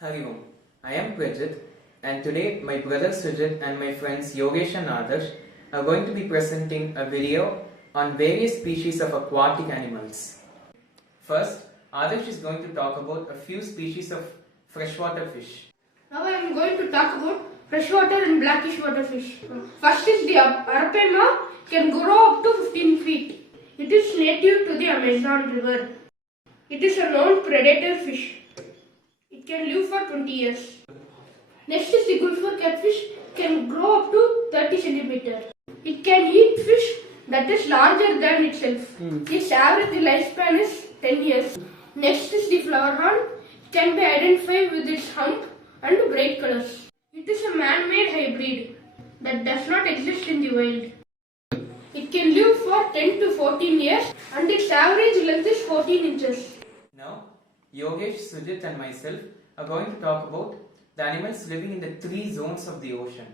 Hari Om. I am Prajit, and today my brother Sujit and my friends Yogesh and Adarsh are going to be presenting a video on various species of aquatic animals. First, Adarsh is going to talk about a few species of freshwater fish. Now I am going to talk about freshwater and blackish water fish. First is the Arapema, can grow up to 15 feet. It is native to the Amazon river. It is a known predator fish. It can live for 20 years. Next is the Gulfur catfish, can grow up to 30 centimeters. It can eat fish that is larger than itself. Its average lifespan is 10 years. Next is the flowerhorn. It can be identified with its hump and bright colors. It is a man-made hybrid that does not exist in the wild. It can live for 10 to 14 years and its average length is 14 inches. Now, Yogesh, Sujit and myself are going to talk about the animals living in the three zones of the ocean.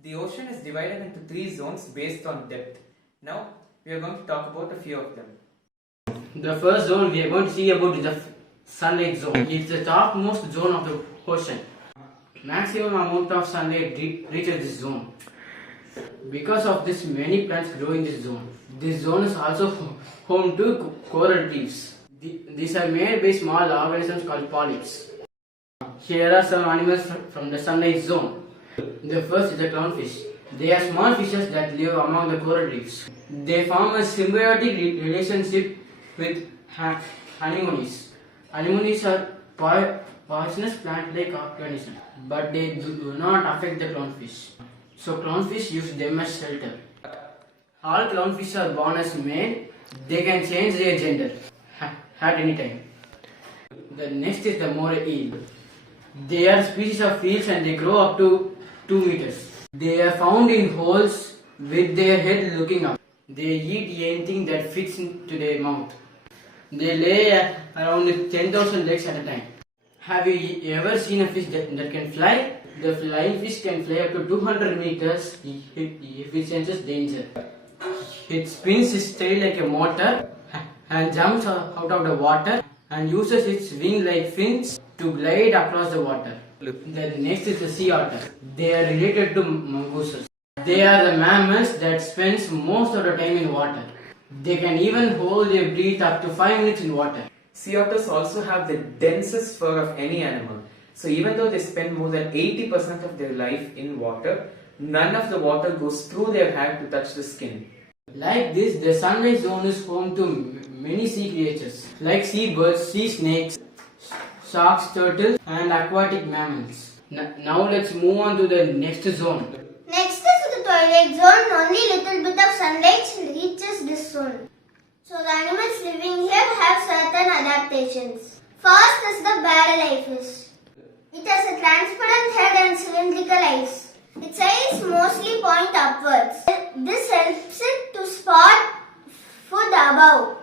The ocean is divided into three zones based on depth. Now, we are going to talk about a few of them. The first zone we are going to see about is the sunlight zone. It's the topmost zone of the ocean. Maximum amount of sunlight reaches this zone. Because of this, many plants grow in this zone. This zone is also home to coral reefs. These are made by small organisms called polyps. Here are some animals from the sunlight zone. The first is the clownfish. They are small fishes that live among the coral reefs. They form a symbiotic relationship with anemones. Anemones are poisonous plant-like organisms, but they do not affect the clownfish. So clownfish use them as shelter. All clownfish are born as male. They can change their gender at any time. The next is the moray eel. They are species of eels and they grow up to 2 meters. They are found in holes with their head looking up. They eat anything that fits into their mouth. They lay around 10,000 eggs at a time. Have you ever seen a fish that can fly? The flying fish can fly up to 200 meters if it senses danger. It spins its tail like a motor and jumps out of the water and uses its wing-like fins to glide across the water. The next is the sea otter. They are related to mongooses. They are the mammals that spend most of the time in water. They can even hold their breath up to 5 minutes in water. Sea otters also have the densest fur of any animal. So even though they spend more than 80% of their life in water, none of the water goes through their hair to touch the skin. Like this, the sunlight zone is home to many sea creatures like seabirds, sea snakes, sharks, turtles and aquatic mammals. Now let's move on to the next zone. Next is the twilight zone. Only little bit of sunlight reaches this zone. So the animals living here have certain adaptations. First is the barrel-eye fish. It has a transparent head and cylindrical eyes. Its eyes mostly point upwards. This helps it to spot food above.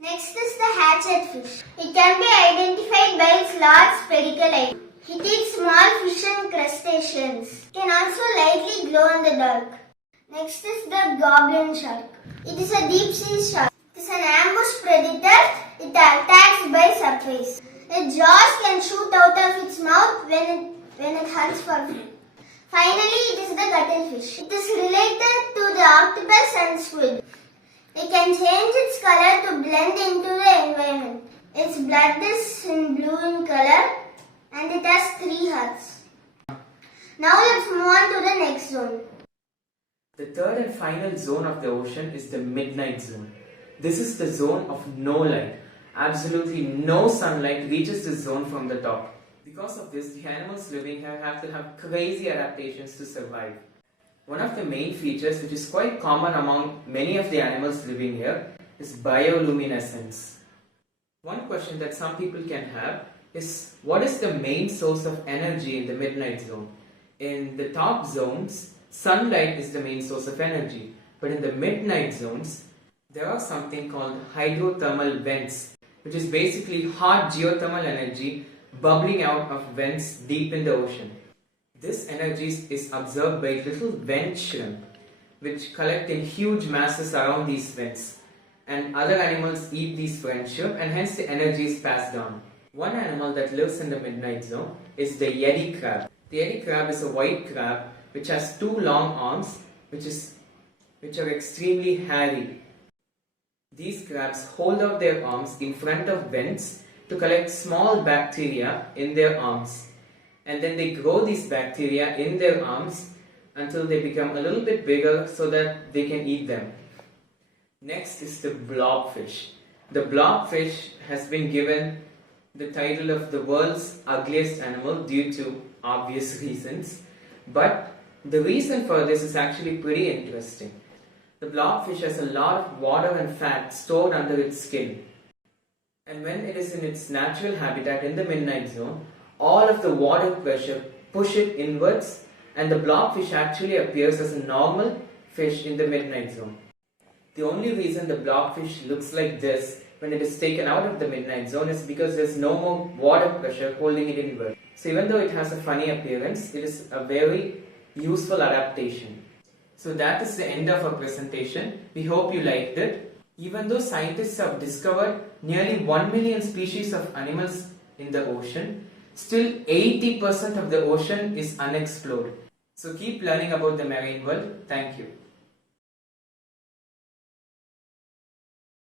Next is the hatchet fish. It can be identified by its large spherical eye. It eats small fish and crustaceans. It can also lightly glow in the dark. Next is the goblin shark. It is a deep sea shark. It is an ambush predator. It attacks by surprise. Its jaws can shoot out of its mouth when it hunts for food. Finally, it is the cuttlefish. It is related to the octopus and squid. It can change its color to blend into the environment. Its blood is in blue in color and it has 3 hearts. Now let's move on to the next zone. The third and final zone of the ocean is the midnight zone. This is the zone of no light. Absolutely no sunlight reaches this zone from the top. Because of this, the animals living here have to have crazy adaptations to survive. One of the main features, which is quite common among many of the animals living here, is bioluminescence. One question that some people can have is, what is the main source of energy in the midnight zone? In the top zones, sunlight is the main source of energy. But in the midnight zones, there are something called hydrothermal vents, which is basically hot geothermal energy bubbling out of vents deep in the ocean. This energy is absorbed by little vent shrimp, which collect in huge masses around these vents. And other animals eat these vent shrimp and hence the energy is passed on. One animal that lives in the midnight zone is the Yeti crab. The Yeti crab is a white crab which has two long arms which are extremely hairy. These crabs hold out their arms in front of vents to collect small bacteria in their arms, and then they grow these bacteria in their arms until they become a little bit bigger so that they can eat them. Next is the blobfish. The blobfish has been given the title of the world's ugliest animal due to obvious reasons, but the reason for this is actually pretty interesting. The blobfish has a lot of water and fat stored under its skin, and when it is in its natural habitat in the midnight zone, all of the water pressure push it inwards, and the blobfish actually appears as a normal fish in the midnight zone. The only reason the blobfish looks like this when it is taken out of the midnight zone is because there is no more water pressure holding it inward. So even though it has a funny appearance, it is a very useful adaptation. So that is the end of our presentation. We hope you liked it. Even though scientists have discovered nearly 1 million species of animals in the ocean, still 80% of the ocean is unexplored. So keep learning about the marine world. Thank you.